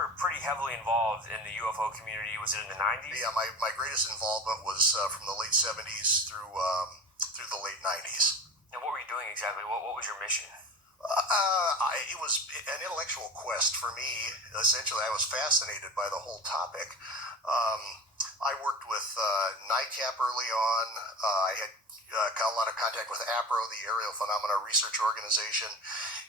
were pretty heavily involved in the UFO community. Was it in the 90s? Yeah, my greatest involvement was from the late 70s through the late 90s. And what were you doing exactly? What was your mission? It was an intellectual quest for me. Essentially, I was fascinated by the whole topic. I worked with NICAP early on. I had got a lot of contact with APRO, the Aerial Phenomena Research Organization,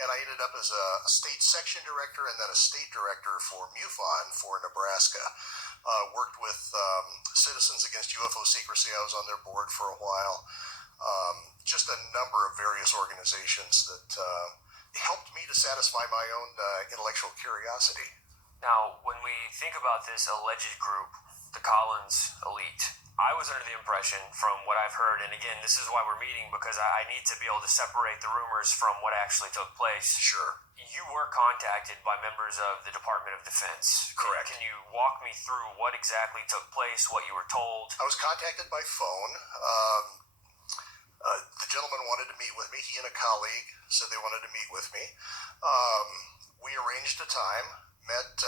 and I ended up as a state section director and then a state director for MUFON for Nebraska. Worked with Citizens Against UFO Secrecy. I was on their board for a while. Just a number of various organizations that helped me to satisfy my own intellectual curiosity. Now, when we think about this alleged group, the Collins elite, I was under the impression from what I've heard, and again, this is why we're meeting, because I need to be able to separate the rumors from what actually took place. Sure. You were contacted by members of the Department of Defense. Correct. Can you walk me through what exactly took place, what you were told? I was contacted by phone. The gentleman wanted to meet with me. He and a colleague said they wanted to meet with me. We arranged a time, met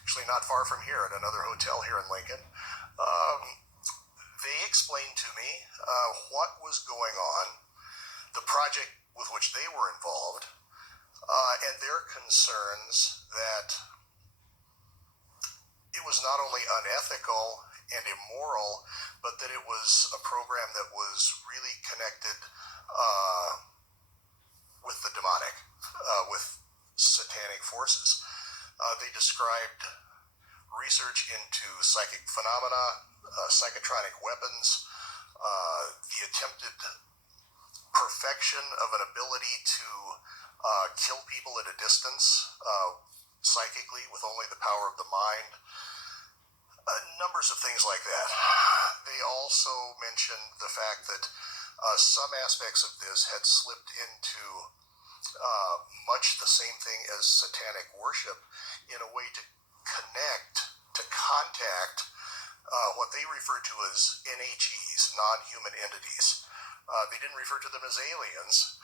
actually not far from here at another hotel here in Lincoln. They explained to me what was going on, the project with which they were involved, and their concerns that it was not only unethical and immoral, but that it was a program that was really connected with the demonic, with satanic forces. They described research into psychic phenomena, psychotronic weapons, the attempted perfection of an ability to kill people at a distance psychically with only the power of the mind. Numbers of things like that. They also mentioned the fact that some aspects of this had slipped into much the same thing as satanic worship in a way to connect, to contact what they referred to as NHEs, non-human entities. They didn't refer to them as aliens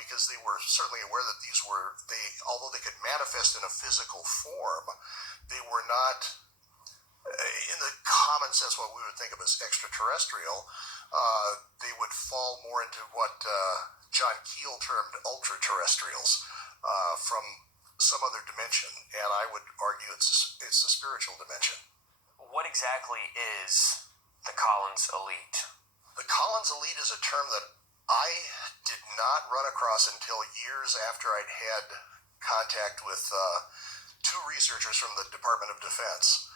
because they were certainly aware that these were, although they could manifest in a physical form, they were not in the common sense what we would think of as extraterrestrial. They would fall more into what John Keel termed ultra-terrestrials from some other dimension, and I would argue it's a spiritual dimension. What exactly is the Collins elite? The Collins elite is a term that I did not run across until years after I'd had contact with two researchers from the Department of Defense.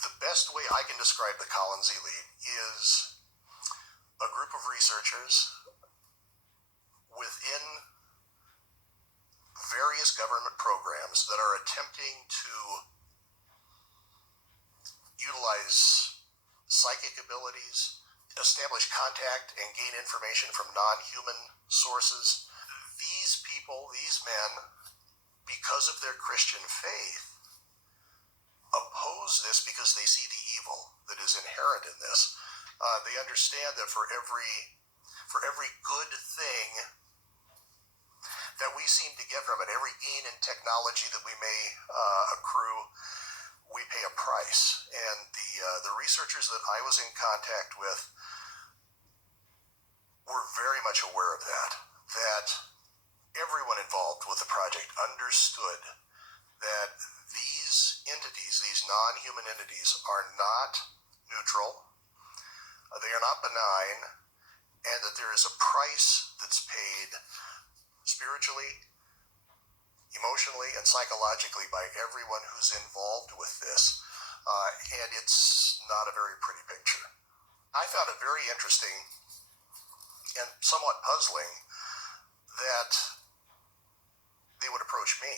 The best way I can describe the Collins elite is a group of researchers within various government programs that are attempting to utilize psychic abilities, establish contact, and gain information from non-human sources. These people, these men, because of their Christian faith, oppose this because they see the evil that is inherent in this. They understand that for every good thing that we seem to get from it, every gain in technology that we may accrue, we pay a price. And the researchers that I was in contact with were very much aware of that everyone involved with the project understood that these entities, these non-human entities, are not neutral, they are not benign, and that there is a price that's paid spiritually, emotionally, and psychologically by everyone who's involved with this. And it's not a very pretty picture. I found it very interesting and somewhat puzzling that they would approach me.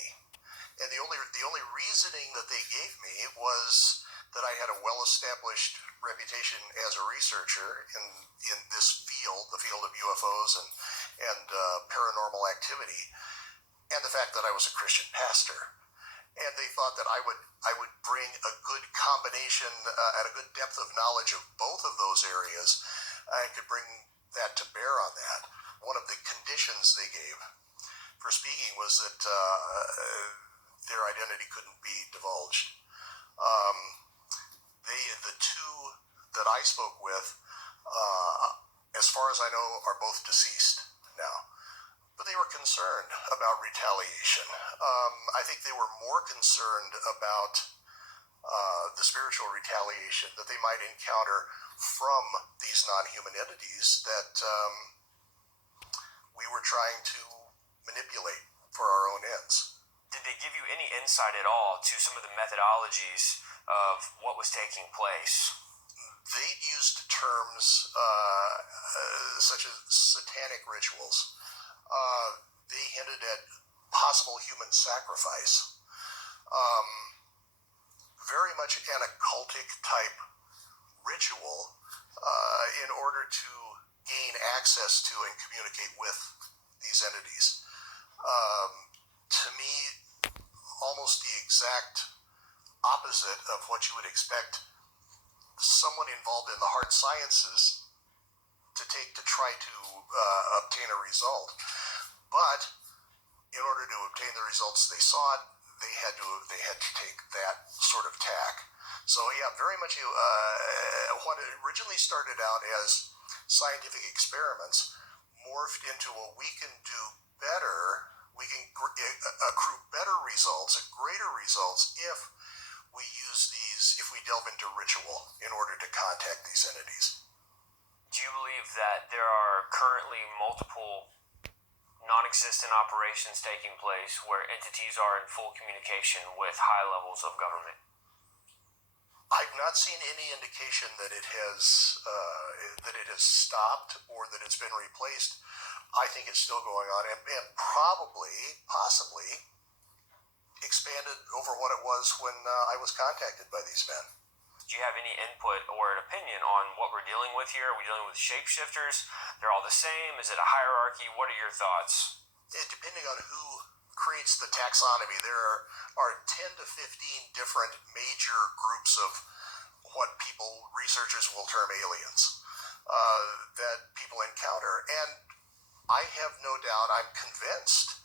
And the only reasoning that they gave me was that I had a well-established reputation as a researcher in this field, the field of UFOs and paranormal activity, and the fact that I was a Christian pastor. And they thought that I would bring a good combination and a good depth of knowledge of both of those areas. I could bring that to bear on that. One of the conditions they gave for speaking was that their identity couldn't be divulged. The two that I spoke with, as far as I know, are both deceased now. But they were concerned about retaliation. I think they were more concerned about the spiritual retaliation that they might encounter from these non-human entities that we were trying to manipulate for our own ends. Did they give you any insight at all to some of the methodologies of what was taking place? They used terms such as satanic rituals. They hinted at possible human sacrifice. Very much an occultic type ritual in order to gain access to and communicate with these entities. To me, almost the exact opposite of what you would expect someone involved in the hard sciences to take to try to obtain a result. But in order to obtain the results they sought, they had to take that sort of tack. So yeah, very much what originally started out as scientific experiments morphed into a we can do better, we can accrue better results, greater results if we use these, if we delve into ritual in order to contact these entities. Do you believe that there are currently multiple non-existent operations taking place where entities are in full communication with high levels of government? I've not seen any indication that it has stopped or that it's been replaced. I think it's still going on and possibly expanded over what it was when I was contacted by these men. Do you have any input or an opinion on what we're dealing with here? Are we dealing with shapeshifters? They're all the same? Is it a hierarchy? What are your thoughts? Depending on who creates the taxonomy, there are 10 to 15 different major groups of what researchers will term aliens, that people encounter. And I have no doubt, I'm convinced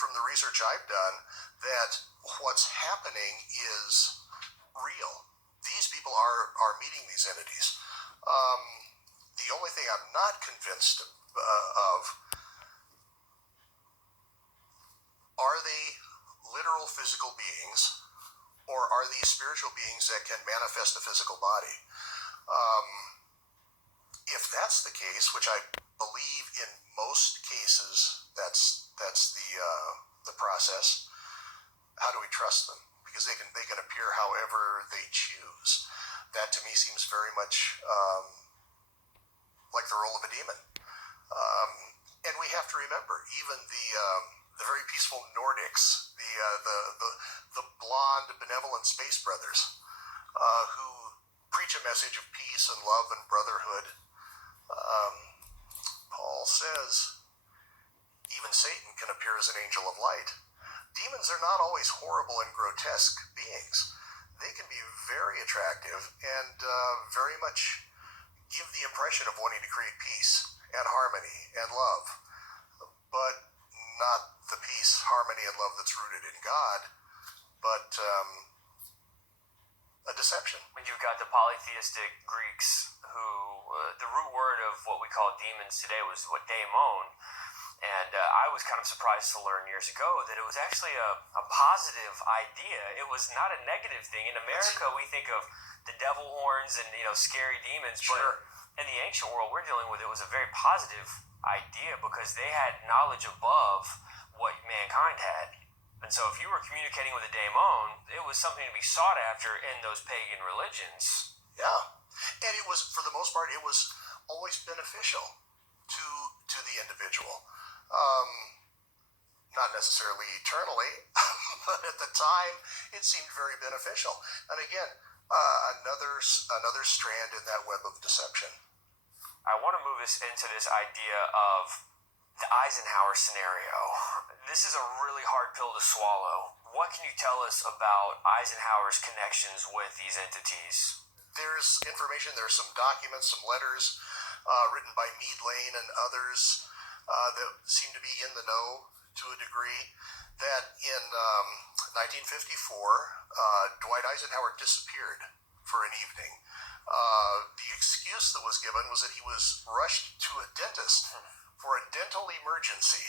from the research I've done that what's happening is real. These people are meeting these entities. The only thing I'm not convinced of, are they literal physical beings, or are these spiritual beings that can manifest a physical body? If that's the case, which I believe in most cases, that's the process. How do we trust them? Because they can appear however they choose. That to me seems very much like the role of a demon. And we have to remember, even the very peaceful Nordics, the blonde, benevolent space brothers, who preach a message of peace and love and brotherhood. Paul says, even Satan can appear as an angel of light. Demons are not always horrible and grotesque beings. They can be very attractive and very much give the impression of wanting to create peace and harmony and love, but not the peace, harmony, and love that's rooted in God, but a deception. When you've got the polytheistic Greeks who, the root word of what we call demons today was what daemon, and I was kind of surprised to learn years ago that it was actually a positive idea. It was not a negative thing. In America, we think of the devil horns and scary demons, Sure. But in the ancient world we're dealing with, it was a very positive idea because they had knowledge above what mankind had. And so if you were communicating with a daemon, it was something to be sought after in those pagan religions. Yeah. And it was, for the most part, it was always beneficial to the individual. Not necessarily eternally, but at the time, it seemed very beneficial. And again, another strand in that web of deception. I want to move us into this idea of the Eisenhower scenario. This is a really hard pill to swallow. What can you tell us about Eisenhower's connections with these entities? There's information, there's some documents, some letters written by Meade Lane and others that seem to be in the know to a degree, that in 1954, Dwight Eisenhower disappeared for an evening. The excuse that was given was that he was rushed to a dentist for a dental emergency.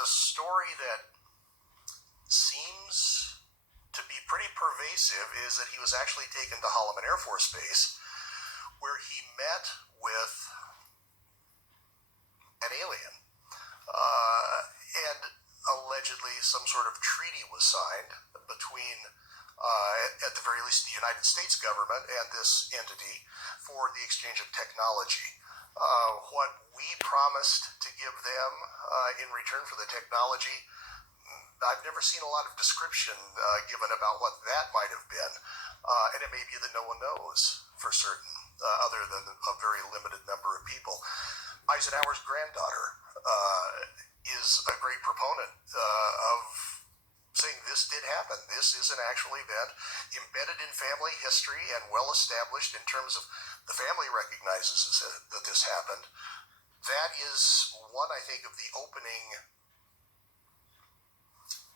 The story that seems to be pretty pervasive is that he was actually taken to Holloman Air Force Base, where he met with an alien. And allegedly some sort of treaty was signed between, at the very least, the United States government and this entity for the exchange of technology. What we promised to give them in return for the technology, I've never seen a lot of description given about what that might have been. And it may be that no one knows for certain, other than a very limited number of people. Eisenhower's granddaughter is a great proponent of saying this did happen. This is an actual event embedded in family history and well established in terms of the family recognizes that this happened. That is one, I think, of the opening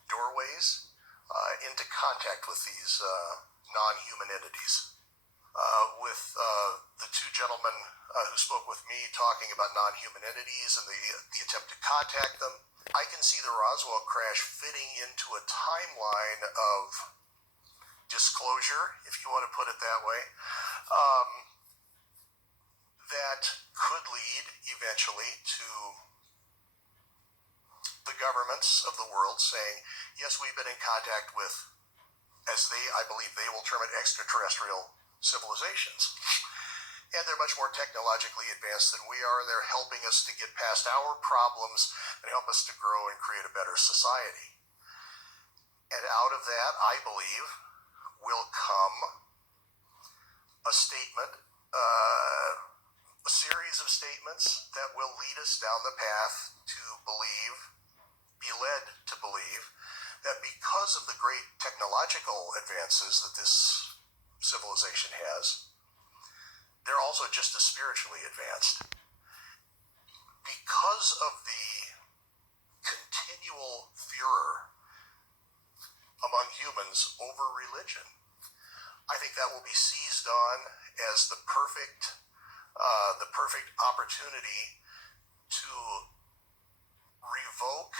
doorways into contact with these non-human entities. With the two gentlemen who spoke with me talking about non-human entities and the attempt to contact them, I can see the Roswell crash fitting into a timeline of disclosure, if you want to put it that way, that could lead eventually to the governments of the world saying, yes, we've been in contact with, as I believe they will term it, extraterrestrial civilizations. And they're much more technologically advanced than we are, and they're helping us to get past our problems and help us to grow and create a better society. And out of that, I believe, will come a statement, a series of statements that will lead us down the path to be led to believe that because of the great technological advances that this civilization has, they're also just as spiritually advanced. Because of the continual furor among humans over religion, I think that will be seized on as the perfect opportunity to revoke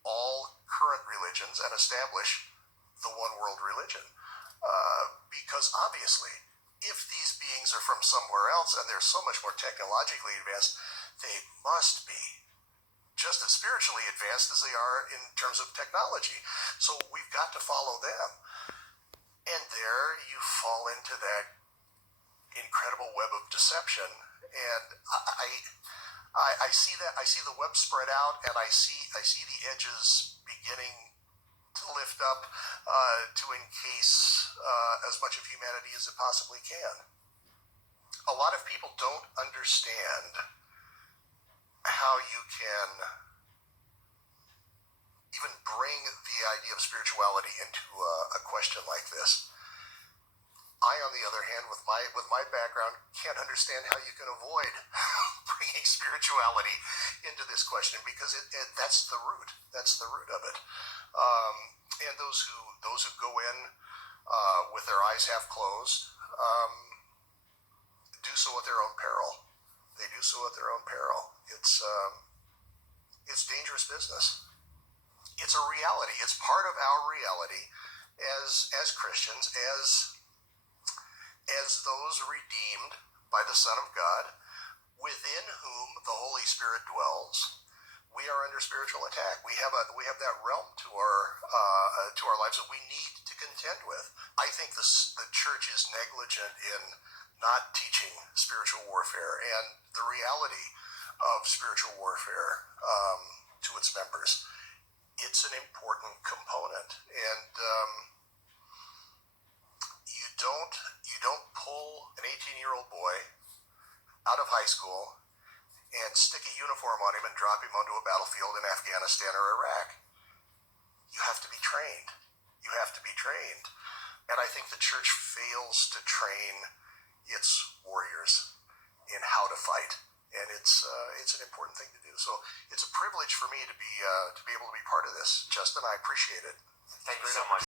all current religions and establish the one world religion. Because obviously, if these beings are from somewhere else and they're so much more technologically advanced, they must be just as spiritually advanced as they are in terms of technology. So we've got to follow them. And there you fall into that incredible web of deception. And I see that. I see the web spread out, and I see the edges beginning to lift up to encase as much of humanity as it possibly can. A lot of people don't understand how you can even bring the idea of spirituality into a question like this. I, on the other hand, with my background, can't understand how you can avoid bringing spirituality into this question, because that's the root. That's the root of it. And those who go in with their eyes half closed do so at their own peril. They do so at their own peril. It's dangerous business. It's a reality. It's part of our reality as Christians, as those redeemed by the Son of God, within whom the Holy Spirit dwells. We are under spiritual attack. We have that realm to our lives that we need to contend with. I think the church is negligent in not teaching spiritual warfare and the reality of spiritual warfare to its members. It's an important component, and you don't pull an 18-year-old boy out of high school and stick a uniform on him and drop him onto a battlefield in Afghanistan or Iraq. You have to be trained. You have to be trained. And I think the church fails to train its warriors in how to fight. And it's an important thing for me to be able to be part of this. Justin, I appreciate it. Thank you so much.